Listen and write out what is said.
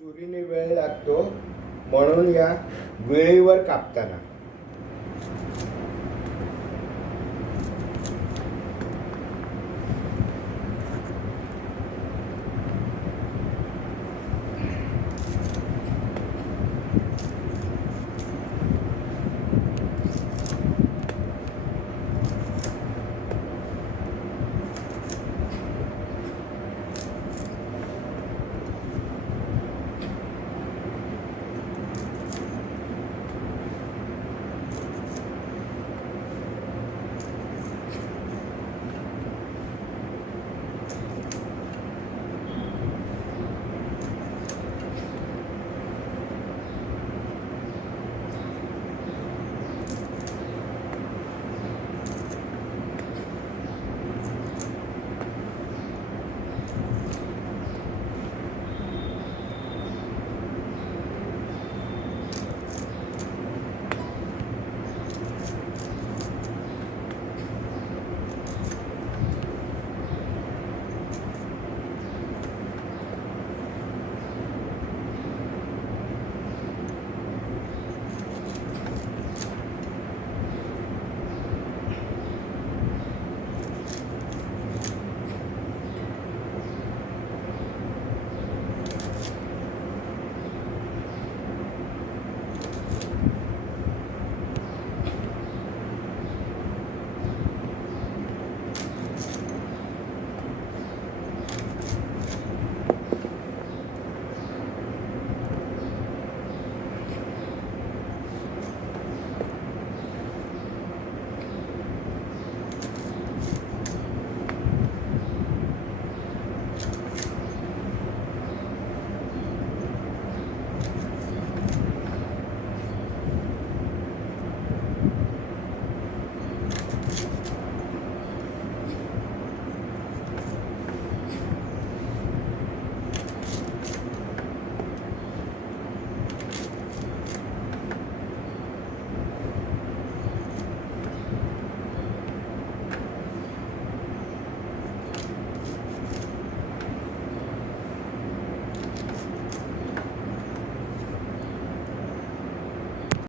सुरीने वेळ लागतो म्हणून या वेळेवर कापताना.